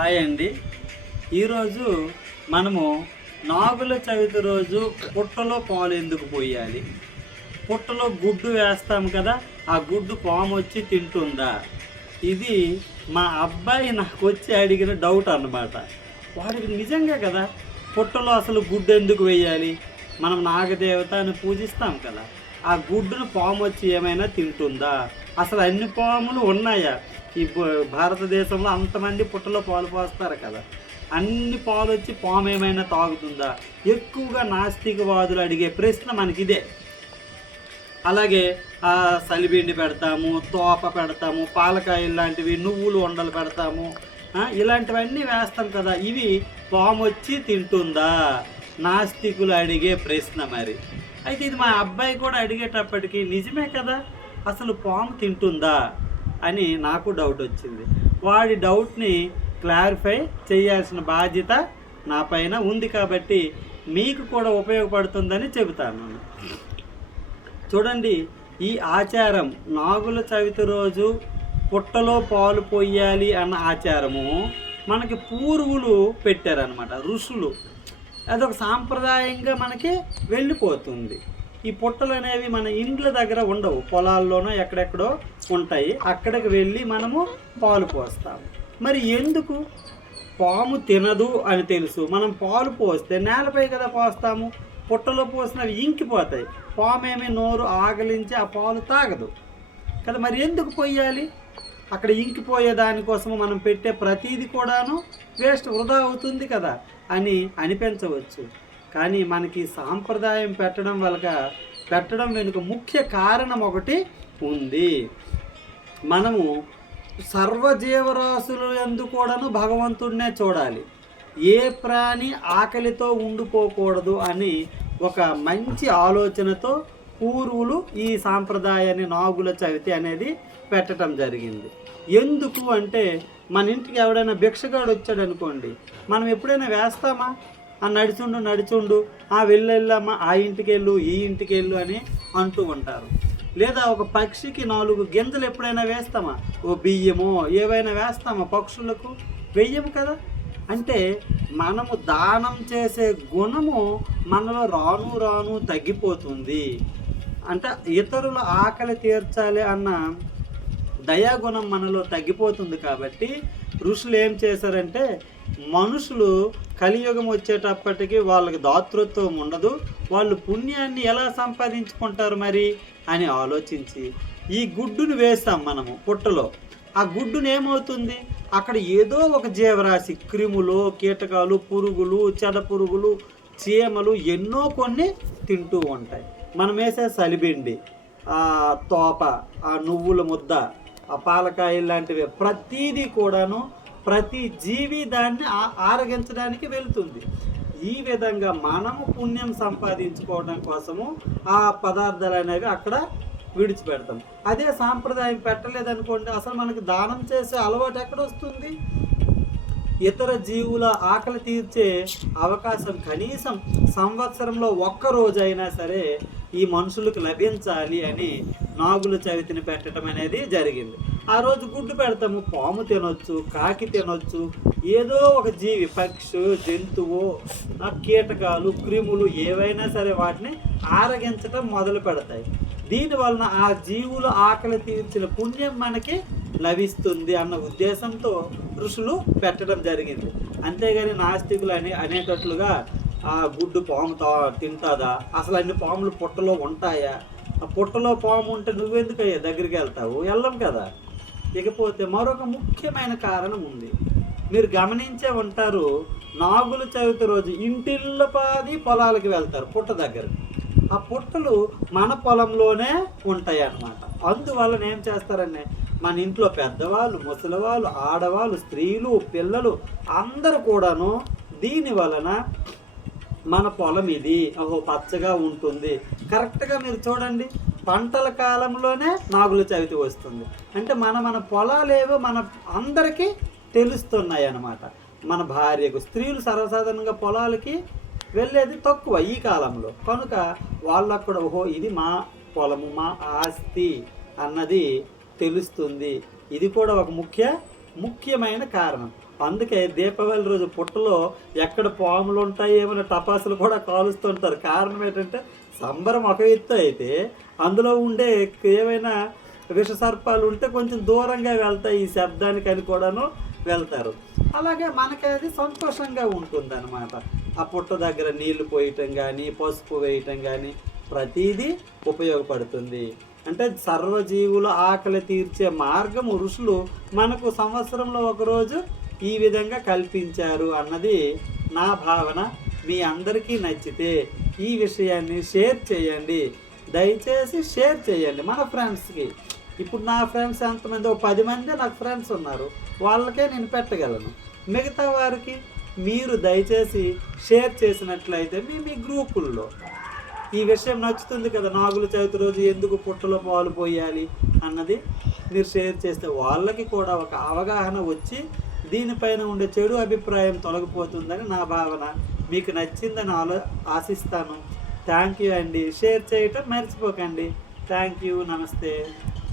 Hi అండి. ఈరోజు మనము నాగుల చవితి రోజు పుట్టలో పాలు ఎందుకు పోయాలి, పుట్టలో గుడ్డు వేస్తాం కదా, ఆ గుడ్డు పాము వచ్చి తింటుందా, ఇది మా అబ్బాయి నాకు వచ్చి అడిగిన డౌట్ అన్నమాట. వాడికి నిజంగా కదా పుట్టలో అసలు గుడ్డు ఎందుకు వేయాలి, మనం నాగదేవత అని పూజిస్తాం కదా, ఆ గుడ్డును పాము వచ్చి ఏమైనా తింటుందా, అసలు అన్ని పాములు ఉన్నాయా ఈ భారతదేశంలో, అంతమంది పుట్టలో పాలు పోస్తారు కదా, అన్ని పాలు వచ్చి పాము ఏమైనా తాగుతుందా, ఎక్కువగా నాస్తికవాదులు అడిగే ప్రశ్న మనకిదే. అలాగే సలిబిండి పెడతాము, తోప పెడతాము, పాలకాయలు లాంటివి, నువ్వులు ఉండలు పెడతాము, ఇలాంటివన్నీ వేస్తాం కదా, ఇవి పాము వచ్చి తింటుందా నాస్తికులు అడిగే ప్రశ్న. మరి అయితే ఇది మా అబ్బాయి కూడా అడిగేటప్పటికి నిజమే కదా, అసలు పాము తింటుందా అని నాకు డౌట్ వచ్చింది. వాడి డౌట్ని క్లారిఫై చేయాల్సిన బాధ్యత నా పైన ఉంది కాబట్టి మీకు కూడా ఉపయోగపడుతుందని చెబుతాను. చూడండి, ఈ ఆచారం నాగుల చవితి రోజు పుట్టలో పాలు పోయాలి అన్న ఆచారము మనకి పూర్వులు పెట్టారనమాట, ఋషులు. అదొక సాంప్రదాయంగా మనకి వెళ్ళిపోతుంది. ఈ పుట్టలు అనేవి మన ఇండ్ల దగ్గర ఉండవు, పొలాల్లోనో ఎక్కడెక్కడో ఉంటాయి, అక్కడికి వెళ్ళి మనము పాలు పోస్తాము. మరి ఎందుకు? పాము తినదు అని తెలుసు, మనం పాలు పోస్తే నేలపై కదా పోస్తాము, పుట్టలో పోసినవి ఇంకిపోతాయి, పాము ఏమీ నోరు ఆగలించి ఆ పాలు తాగదు కదా, మరి ఎందుకు పోయాలి? అక్కడ ఇంకిపోయే దానికోసము మనం పెట్టే ప్రతీది కూడాను వేస్ట్, వృధా అవుతుంది కదా అని అనిపించవచ్చు. కానీ మనకి సాంప్రదాయం పెట్టడం వెనుక ముఖ్య కారణం ఒకటి ఉంది. మనము సర్వజీవరాశులు యందు కూడాను భగవంతుడినే చూడాలి, ఏ ప్రాణి ఆకలితో ఉండిపోకూడదు అని ఒక మంచి ఆలోచనతో పూర్వులు ఈ సాంప్రదాయాన్ని నాగుల చవితి అనేది పెట్టడం జరిగింది. ఎందుకు అంటే, మన ఇంటికి ఎవడైనా భిక్షగాడు వచ్చాడు అనుకోండి, మనం ఎప్పుడైనా వేస్తామా? నడుచుండు వెళ్ళమ్మా, ఆ ఇంటికి వెళ్ళు, ఈ ఇంటికి వెళ్ళు అని అంటూ ఉంటారు. లేదా ఒక పక్షికి 4 గింజలు ఎప్పుడైనా వేస్తామా? ఓ బియ్యమో ఏవైనా వేస్తామా పక్షులకు? వెయ్యము కదా. అంటే మనము దానం చేసే గుణము మనలో రాను రాను తగ్గిపోతుంది. అంటే ఇతరుల ఆకలి తీర్చాలి అన్న దయాగుణం మనలో తగ్గిపోతుంది. కాబట్టి ఋషులు ఏం చేశారంటే, మనుషులు కలియుగం వచ్చేటప్పటికి వాళ్ళకి దాతృత్వం ఉండదు, వాళ్ళు పుణ్యాన్ని ఎలా సంపాదించుకుంటారు మరి అని ఆలోచించి ఈ గుడ్డును వేస్తాం మనము పుట్టలో. ఆ గుడ్డును ఏమవుతుంది, అక్కడ ఏదో ఒక జీవరాశి, క్రిములు, కీటకాలు, పురుగులు, చెద పురుగులు, చీమలు ఎన్నో కొన్ని తింటూ ఉంటాయి. మనం వేసే సలిబిండి, తోప, ఆ నువ్వుల ముద్ద, ఆ పాలకాయలు లాంటివి, ప్రతీది కూడాను ప్రతి జీవి దాన్ని ఆరగించడానికి వెళ్తుంది. ఈ విధంగా మనము పుణ్యం సంపాదించుకోవడం కోసము ఆ పదార్థాలు అనేవి అక్కడ విడిచిపెడతాం. అదే సాంప్రదాయం పెట్టలేదనుకోండి, అసలు మనకి దానం చేసే అలవాటు ఎక్కడ వస్తుంది? ఇతర జీవుల ఆకలి తీర్చే అవకాశం కనీసం సంవత్సరంలో ఒక్కరోజైనా సరే ఈ మనుషులకు లభించాలి అని నాగుల చవితిని పెట్టడం అనేది జరిగింది. ఆ రోజు గుడ్డు పెడతాము, పాము తినొచ్చు, కాకి తినొచ్చు, ఏదో ఒక జీవి, పక్షి, జంతువు, కీటకాలు, క్రిములు ఏవైనా సరే వాటిని ఆరగించడం మొదలు పెడతాయి. దీనివలన ఆ జీవుల ఆకలి తీర్చిన పుణ్యం మనకి లభిస్తుంది అన్న ఉద్దేశంతో ఋషులు పెట్టడం జరిగింది. అంతేగాని నాస్తికులు అనేటట్లుగా ఆ గుడ్డు పాము తింటుందా, అసలు అన్ని పాములు పుట్టలో ఉంటాయా, ఆ పుట్టలో పాము ఉంటే నువ్వెందుకయ్యా దగ్గరికి వెళ్తావు? వెళ్ళం కదా. ఇకపోతే మరొక ముఖ్యమైన కారణం ఉంది, మీరు గమనించే ఉంటారు, నాగుల చవితి రోజు ఇంటిల్లపాది పొలాలకి వెళ్తారు పుట్ట దగ్గర. ఆ పుట్టలు మన పొలంలోనే ఉంటాయి అన్నమాట. అందువలన ఏం చేస్తారనే, మన ఇంట్లో పెద్దవాళ్ళు, ముసలివాళ్ళు, ఆడవాళ్ళు, స్త్రీలు, పిల్లలు అందరూ కూడాను దీని వలన మన పొలం ఇది, పచ్చగా ఉంటుంది. కరెక్ట్గా మీరు చూడండి, పంటల కాలంలోనే నాగుల చవితి వస్తుంది. అంటే మన పొలాలేవో మన అందరికీ తెలుస్తున్నాయి అన్నమాట. మన భార్యకు, స్త్రీలు సర్వసాధారణంగా పొలాలకి వెళ్ళేది తక్కువ ఈ కాలంలో, కనుక వాళ్ళకు కూడా ఇది మా పొలము, మా ఆస్తి అన్నది తెలుస్తుంది. ఇది కూడా ఒక ముఖ్య ముఖ్యమైన కారణం. అందుకే దీపావళి రోజు పుట్టలో ఎక్కడ పాములు ఉంటాయి ఏమైనా టపాసులు కూడా కాలుస్తుంటారు. కారణం ఏంటంటే సంబరం ఒక ఎత్తు అయితే అందులో ఉండే ఏమైనా విషసర్పాలు ఉంటే కొంచెం దూరంగా వెళ్తాయి ఈ శబ్దానికి అని కూడాను వెళ్తారు. అలాగే మనకి అది సంతోషంగా ఉంటుందన్నమాట. ఆ పుట్ట దగ్గర నీళ్లు పోయటం కానీ, పసుపు వేయటం కానీ ప్రతిదీ ఉపయోగపడుతుంది. అంటే సర్వజీవుల ఆకలి తీర్చే మార్గం ఋషులు మనకు సంవత్సరంలో ఒకరోజు ఈ విధంగా కల్పించారు అన్నది నా భావన. మీ అందరికీ నచ్చితే ఈ విషయాన్ని షేర్ చేయండి, దయచేసి షేర్ చేయండి మన ఫ్రెండ్స్కి. ఇప్పుడు నా ఫ్రెండ్స్ ఎంతమంది, ఓ 10 మంది నాకు ఫ్రెండ్స్ ఉన్నారు, వాళ్ళకే నేను పెట్టగలను. మిగతా వారికి మీరు దయచేసి షేర్ చేసినట్లయితే మీ గ్రూపుల్లో ఈ విషయం నచ్చుతుంది కదా. నాగుల చవితి రోజు ఎందుకు పుట్టలో పాలు పోయాలి అన్నది మీరు షేర్ చేస్తే వాళ్ళకి కూడా ఒక అవగాహన వచ్చి దీనిపైన ఉండే చెడు అభిప్రాయం తొలగిపోతుందని నా భావన. మీకు నచ్చిందని ఆశిస్తాను. థ్యాంక్ యూ అండి. షేర్ చేయటం మర్చిపోకండి. Thank you. నమస్తే.